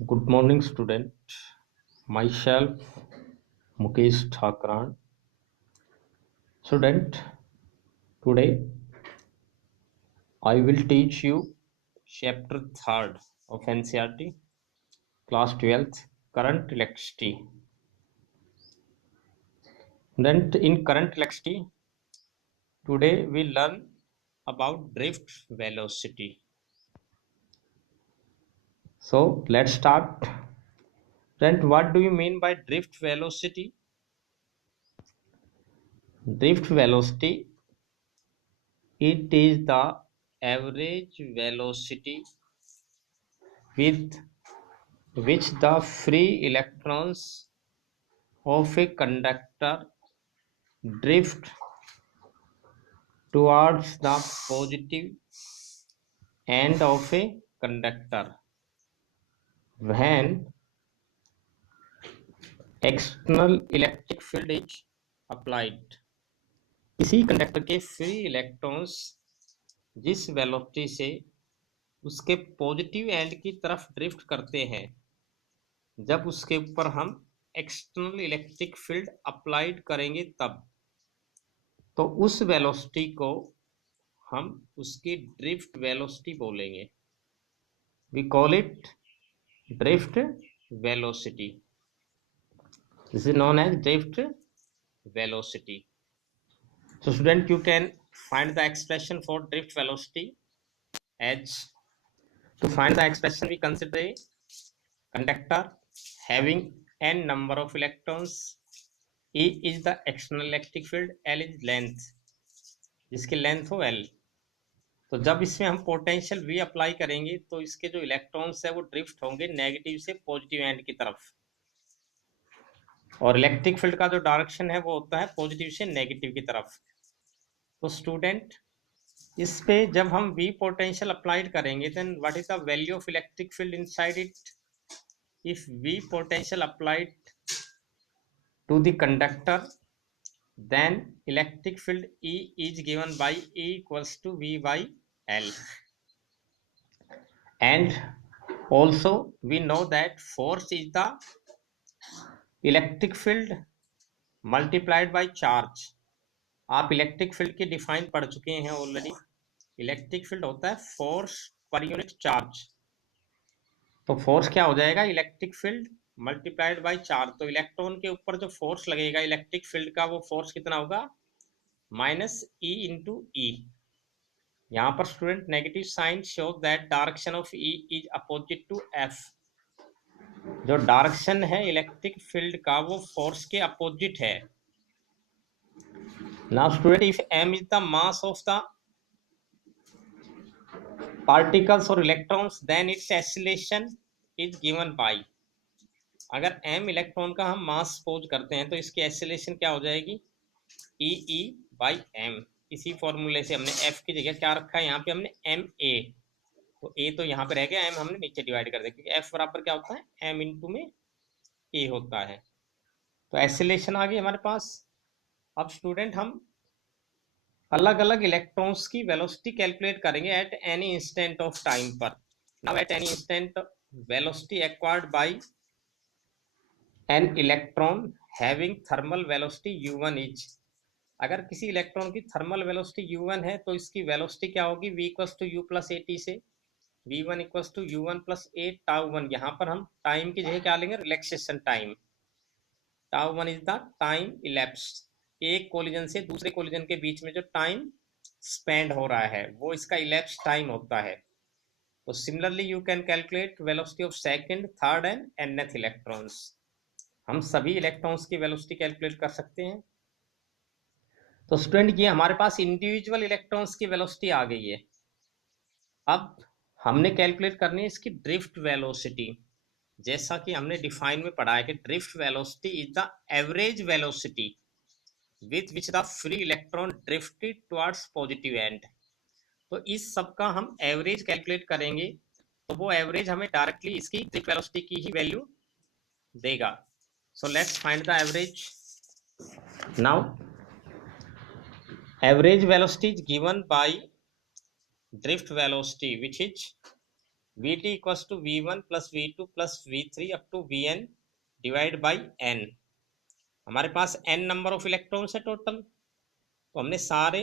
Good morning, student. Myself, Mukesh Thakran. Student, today I will teach you chapter 3rd of NCERT, class 12th, current electricity. Then in current electricity, today we learn about drift velocity. So let's start. Then what do you mean by drift velocity? Drift velocity, it is the average velocity with which the free electrons of a conductor drift towards the positive end of a conductor when external electric field is applied. इसी conductor के free electrons जिस velocity से उसके positive and की तरफ drift करते हैं जब उसके ऊपर हम एक्सटर्नल इलेक्ट्रिक फील्ड अप्लाइड करेंगे तब तो उस वेलोसिटी को हम उसकी ड्रिफ्ट वेलोसिटी बोलेंगे. We call it drift velocity. This is known as drift velocity. So student, you can find the expression for drift velocity as, to find the expression we consider a conductor having n number of electrons. E is the external electric field, L is length, जिसकी length हो L. तो जब इसमें हम potential V apply करेंगे तो इसके जो इलेक्ट्रॉन्स है वो ड्रिफ्ट होंगे नेगेटिव से पॉजिटिव एंड की तरफ, और इलेक्ट्रिक फील्ड का जो डायरेक्शन है वो होता है पॉजिटिव से नेगेटिव की तरफ. तो स्टूडेंट, इस पे जब हम V पोटेंशियल अप्लाइड करेंगे then what is the value of electric field inside it. If V potential applied to the conductor then electric field E is given by E equals to V by L. And also we know that force is the electric field multiplied by charge. आप electric field के define पढ़ चुके हैं already. Electric field होता है force per unit charge. तो force क्या हो जाएगा, electric field multiplied by charge. तो इलेक्ट्रॉन के ऊपर जो फोर्स लगेगा इलेक्ट्रिक फील्ड का वो फोर्स कितना होगा, माइनस ई इंटू ई. यहाँ पर student negative sign show that direction of E is opposite to F. जो डायरेक्शन है इलेक्ट्रिक फील्ड का वो फोर्स के अपोजिट है. Now student, if M is the mass of the particles और electrons then its acceleration is given by. अगर m electron का हम मास सपोज करते हैं तो इसकी एक्सीलरेशन क्या हो जाएगी, ई ई बाई एम. इसी फॉर्मूले से हमने f की जगह क्या रखा है, यहाँ पे हमने एम ए. तो a तो यहाँ पे रह गया, m हमने नीचे डिवाइड कर दिया क्योंकि f बराबर क्या होता है, m इंटू में a होता है. तो एक्सीलरेशन आ गई हमारे पास. अब स्टूडेंट हम अलग अलग इलेक्ट्रॉन्स की वेलोसिटी कैलकुलेट करेंगे at any instant of time पर. Now at any instant velocity acquired by an electron having thermal velocity u1 is. अगर किसी इलेक्ट्रॉन की थर्मल वेलोसिटी u1 है तो इसकी वेलोसिटी क्या होगी, v equals to u plus a t से v1 equals to u1 plus a tau one. यहाँ पर हम टाइम की जगह क्या लेंगे, relaxation time. Tau one is the time elapse. एक कोलिजन से दूसरे कोलिजन के बीच में जो टाइम स्पेंड हो रहा है वो इसका इलेप्स टाइम होता है. तो similarly you can calculate velocity of second, third and nth electrons. हम सभी इलेक्ट्रॉन्स की वेलोसिटी कैलकुलेट कर सकते हैं. तो स्टूडेंट, ये हमारे पास इंडिविजुअल इलेक्ट्रॉन्स की वेलोसिटी आ गई है. अब हमने कैलकुलेट करनी है इसकी ड्रिफ्ट वेलोसिटी. जैसा कि हमने डिफाइन में पढ़ा है कि drift velocity is the average velocity with which the free electron drifted towards positive and. तो इस सब का हम एवरेज कैलकुलेट करेंगे तो वो एवरेज हमें डायरेक्टली इसकी ड्रिफ्ट वेलोसिटी की ही वैल्यू देगा. So let's find the average. Now average velocity is given by drift velocity which is Vt equals to V1 plus V2 plus V3 up to Vn divide by n। हमारे पास n number of electrons है total, तो हमने सारे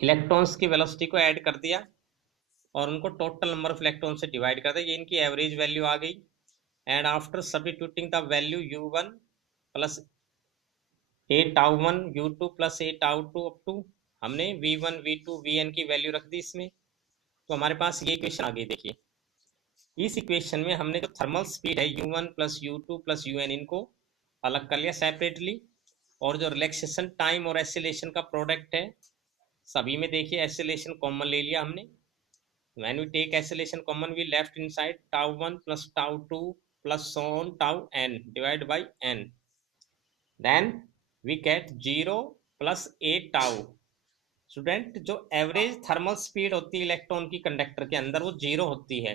electrons की velocity को add कर दिया और उनको टोटल नंबर ऑफ इलेक्ट्रॉन से डिवाइड कर दिया। ये इनकी एवरेज वैल्यू आ गई। And after substituting the value u1 plus a tau one u2 plus a tau two up to, हमने v1 v2 vn की वैल्यू रख दी इसमें, तो हमारे पास ये इक्वेशन आ गई। देखिए इस इक्वेशन में हमने जो थर्मल स्पीड है u1 plus u2 plus un, इनको अलग कर लिया सेपरेटली, और जो रिलैक्सेशन टाइम और एसिलेशन का प्रोडक्ट है सभी में देखिए एसिलेशन कॉमन ले लिया हमने। When we take acceleration common, we left inside tau 1 plus tau 2 plus so on tau n divided by n. Then we get 0 plus a tau। Student जो एवरेज थर्मल स्पीड होती है electron की conductor के अंदर वो 0 होती है।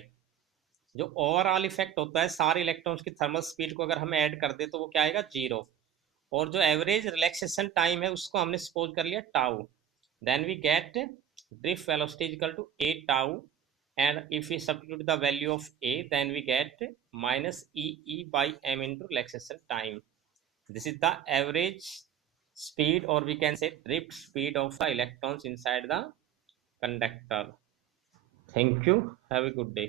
जो ओवरऑल इफेक्ट होता है सारे इलेक्ट्रॉन्स की थर्मल स्पीड को अगर हम ऐड कर दे तो वो क्या आएगा 0। और जो एवरेज रिलैक्सेशन टाइम है उसको हमने सपोज कर लिया tau. Then we get drift velocity equal to a tau, and if we substitute the value of a, then we get minus e by m into relaxation time. This is the average speed, or we can say drift speed of the electrons inside the conductor. Thank you, have a good day.